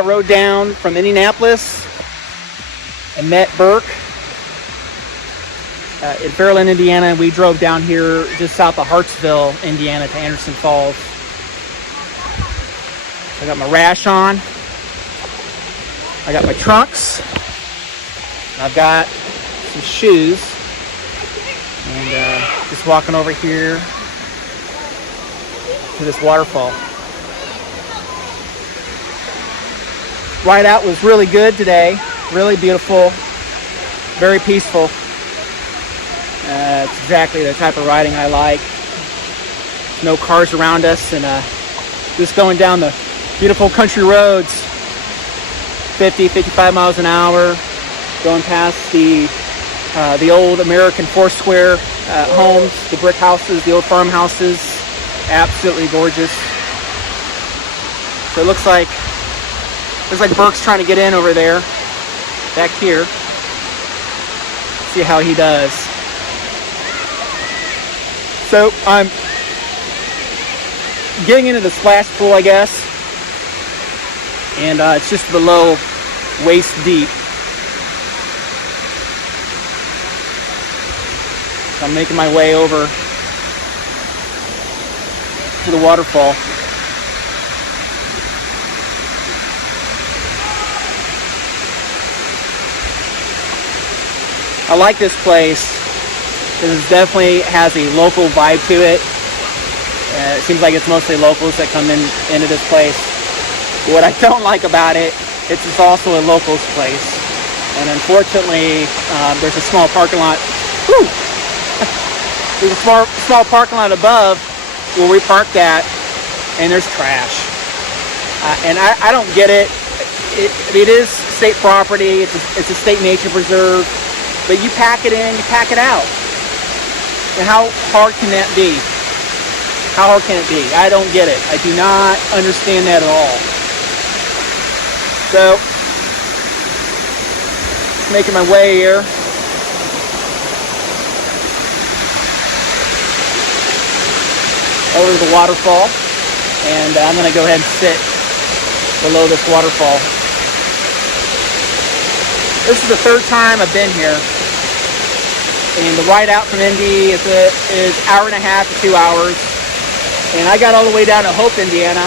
I rode down from Indianapolis and met Burke in Fairland, Indiana, and we drove down here just south of Hartsville, Indiana, to Anderson Falls. I got my rash on. I got my trunks. I've got some shoes. And just walking over here to this waterfall. Ride out was really good today. Really beautiful. Very peaceful. It's exactly the type of riding I like. No cars around us, and just going down the beautiful country roads, 50, 55 miles an hour, going past the old American four-square homes, the brick houses, the old farmhouses. Absolutely gorgeous. So it looks like Burke's trying to get in over there, back here. See how he does. So I'm getting into the splash pool, I guess, and it's just below waist deep. So I'm making my way over to the waterfall. I like this place because it definitely has a local vibe to it. It seems like it's mostly locals that come into this place. But what I don't like about it, it's also a locals place. And unfortunately, there's a small parking lot. Whew! There's a small parking lot above where we parked at, and there's trash. And I don't get it. It is state property. It's a state nature preserve. But you pack it in, you pack it out. And how hard can that be? How hard can it be? I don't get it. I do not understand that at all. So, making my way here. Over to the waterfall. And I'm going to go ahead and sit below this waterfall. This is the third time I've been here. And the ride out from Indy is an hour and a half to 2 hours. And I got all the way down to Hope, Indiana,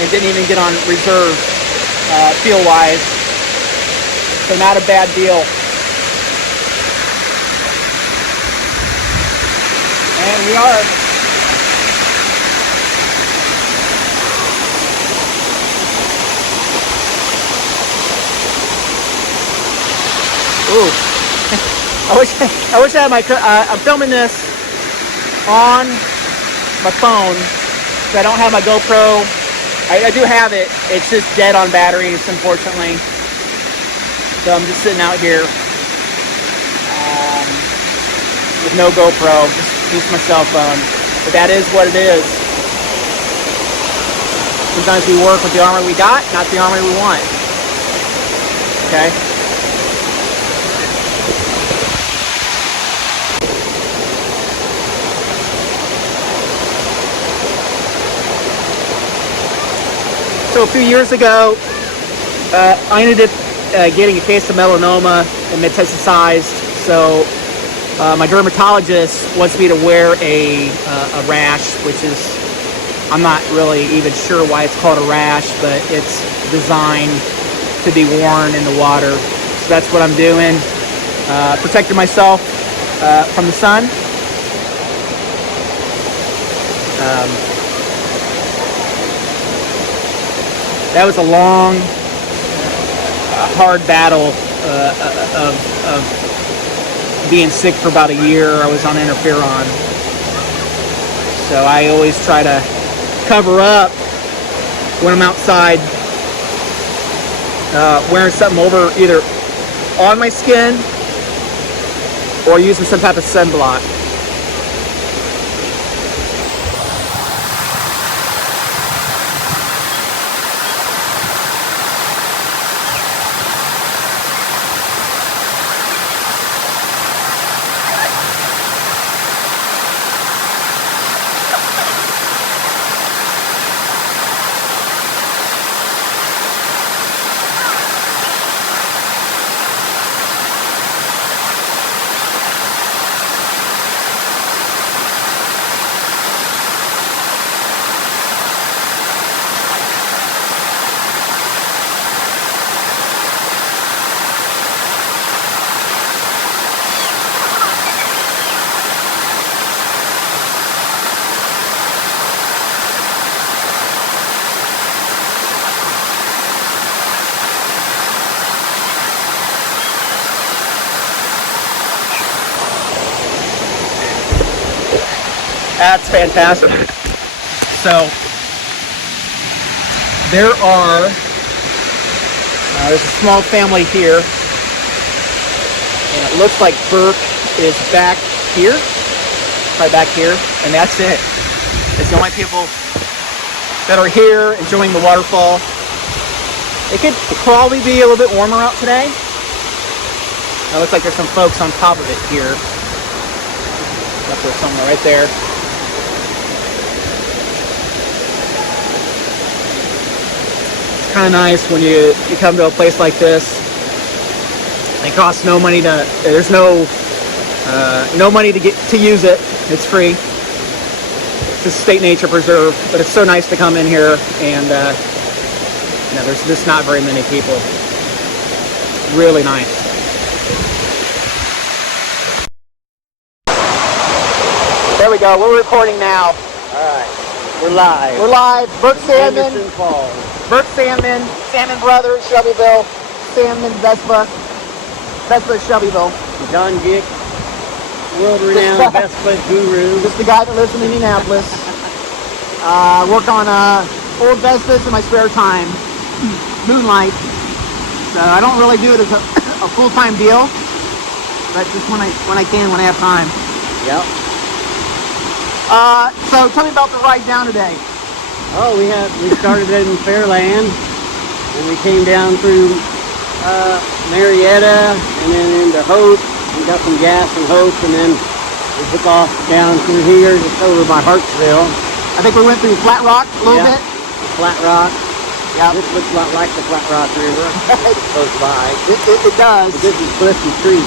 and didn't even get on reserve fuel-wise. So not a bad deal. And we are. Ooh. I wish I had my. I'm filming this on my phone, so I don't have my GoPro. I do have it. It's just dead on batteries, unfortunately. So I'm just sitting out here with no GoPro, just my cell phone. But that is what it is. Sometimes we work with the armor we got, not the armor we want. Okay. So a few years ago, I ended up getting a case of melanoma and metastasized. So my dermatologist wants me to wear a rash, which is, I'm not really even sure why it's called a rash, but it's designed to be worn in the water. So that's what I'm doing, protecting myself from the sun. That was a long, hard battle of being sick for about a year. I was on interferon. So I always try to cover up when I'm outside, wearing something over either on my skin or using some type of sunblock. That's fantastic. So there are, there's a small family here, and it looks like Burke is back here, right back here, and that's it. It's the only people that are here enjoying the waterfall. It could probably be a little bit warmer out today. It looks like there's some folks on top of it here. Up there somewhere, right there. It's kind of nice when you come to a place like this. It costs no money to. There's no money to use it. It's free. It's a state nature preserve, but it's so nice to come in here, and there's just not very many people. Really nice. There we go. We're recording now. All right. We're live. We're live. Burke Sandman. Anderson Falls. Burke Sandman. Salmon Brothers, Shelbyville. Sandman Vespa. Vespa Shelbyville. John Gick, world-renowned Vespa guru. Just the guy that lives in Indianapolis. Work on old Vespas in my spare time. Moonlight. So I don't really do it as a full-time deal, but just when I can, when I have time. Yep. So tell me about the ride down today. Oh, we started in Fairland, and we came down through Marietta, and then into Hope. We got some gas in Hope, and then we took off down through here, just over by Hartsville. I think we went through Flat Rock a little bit. Flat Rock. Yeah. This looks a lot like the Flat Rock River. Close by. It does. But this is Clifty Creek.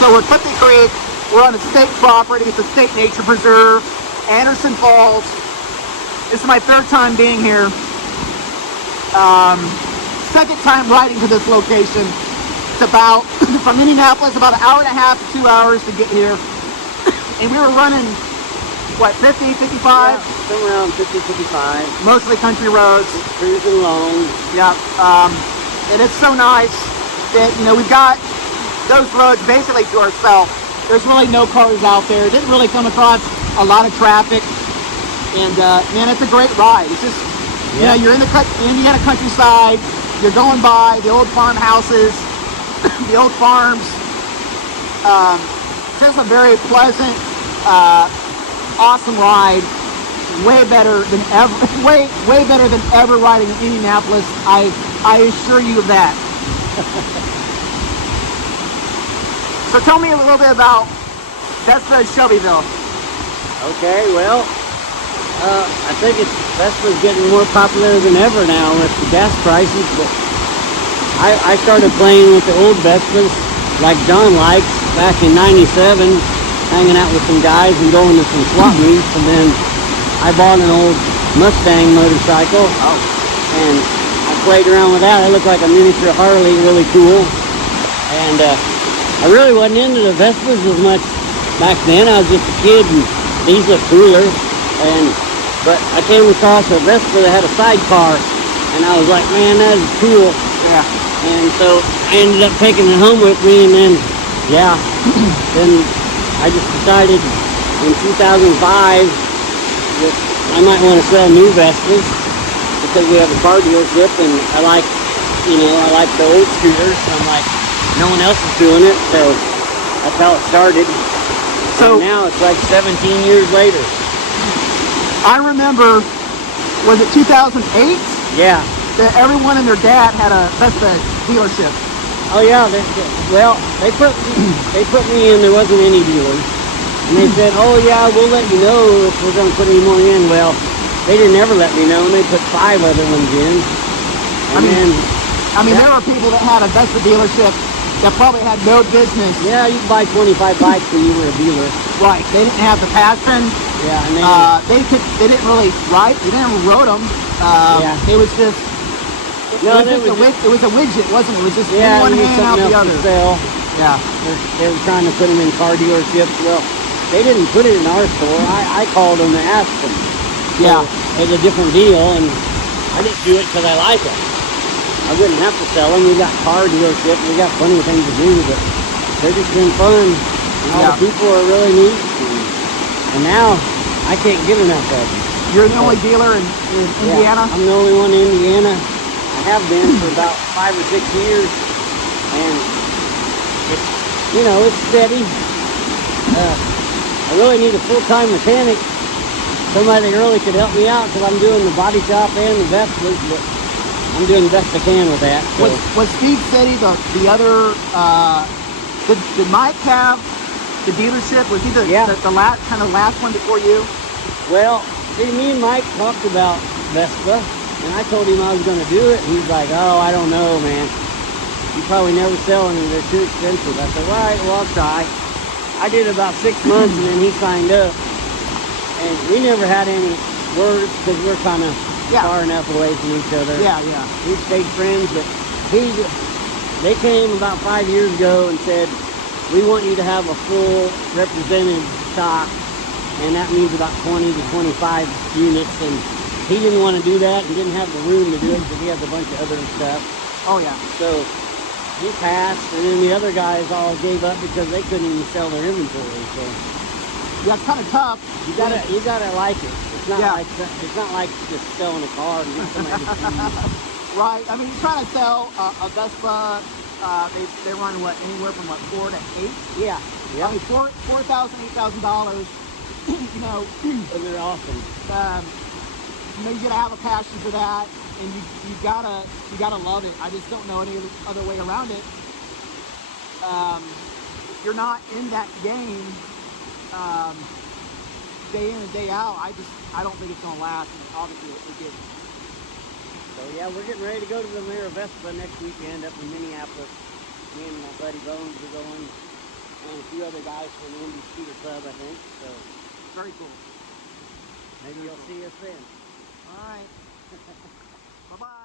So we're Clifty Creek. We're on a state property. It's a state nature preserve. Anderson Falls. This is my third time being here. Second time riding to this location. It's about, from Indianapolis, about an hour and a half to 2 hours to get here. And we were running, what, 50, 55? Yeah, somewhere around 50, 55. Mostly country roads. Cruising along. Yeah. And it's so nice that, we've got those roads basically to ourselves. There's really no cars out there. Didn't really come across a lot of traffic. And, man, it's a great ride. It's just, you're in the Indiana countryside. You're going by the old farmhouses, the old farms. It's just a very pleasant, awesome ride. Way better than ever, way better than ever riding in Indianapolis. I assure you of that. So tell me a little bit about Vespa Shelbyville. Okay, well, I think Vespa's getting more popular than ever now with the gas prices, but I started playing with the old Vespas like John likes back in '97, hanging out with some guys and going to some swap meets, and then I bought an old Mustang motorcycle, and I played around with that. It looked like a miniature Harley, really cool, and I really wasn't into the Vespas as much back then. I was just a kid, and these look cooler. But I came across a Vespa that had a sidecar, and I was like, man, that is cool. Yeah. And so I ended up taking it home with me, and then, then I just decided in 2005 that I might want to sell new Vespas because we have a car dealership, and I like the old scooters. And I'm like, no one else is doing it, so that's how it started. So and now it's like 17 years later. I remember, was it 2008? Yeah. That everyone and their dad had a Vespa dealership. Oh yeah. They put me in. There wasn't any dealers, and they said, oh yeah, we'll let you know if we're going to put any more in. Well, they didn't ever let me know, and they put 5 other ones in. And there were people that had a Vespa dealership that probably had no business. Yeah, you could buy 25 bikes when you were a dealer. Right. They didn't have the passion. Yeah, and they didn't really ride. They never rode them. It was just. It was a widget, wasn't it? It was just one hand out the other. Sell. Yeah. They were trying to put them in car dealerships. Well, they didn't put it in our store. I called them and asked them. So it was a different deal, and I didn't do it because I like it. I wouldn't have to sell them. We got car dealerships. We got plenty of things to do, but they're just been fun. And all the people are really neat. And now I can't get enough of them. You're the only dealer in Indiana? Yeah, I'm the only one in Indiana. I have been for about 5 or 6 years, and it's, you know, it's steady. I really need a full-time mechanic, somebody that really could help me out, because I'm doing the body shop and the Vespas, but I'm doing the best I can with that. So. Was Steve City the other? Did Mike have the dealership? Was he the last last one before you? Well, see, me and Mike talked about Vespa, and I told him I was going to do it. He's like, "Oh, I don't know, man. You probably never sell any. They're too expensive." I said, "Right, well, I'll try." I did about 6 months, and then he signed up. And we never had any words because we're kind of far enough away from each other. Yeah. We stayed friends, but they came about 5 years ago and said, "We want you to have a full represented stock." And that means about 20 to 25 units, and he didn't want to do that and didn't have the room to do it because he has a bunch of other stuff. Oh yeah. So he passed, and then the other guys all gave up because they couldn't even sell their inventory. So yeah, it's kind of tough. You gotta like it. It's not like just selling a car and get somebody to see. Right. I mean, you're trying to sell a Vespa. They run anywhere from 4 to 8. Yeah. I mean, $4,000, $8,000. You know, and they're awesome. You know, you gotta have a passion for that, and you gotta love it. I just don't know any other way around it. If you're not in that game day in and day out, I don't think it's gonna last. And obviously, it didn't. So yeah, we're getting ready to go to the Mayor Vespa next weekend up in Minneapolis. Me and my buddy Bones are going, and a few other guys from the Indy Scooter Club, I think. So very cool. Maybe you'll see us then. All right. Bye-bye.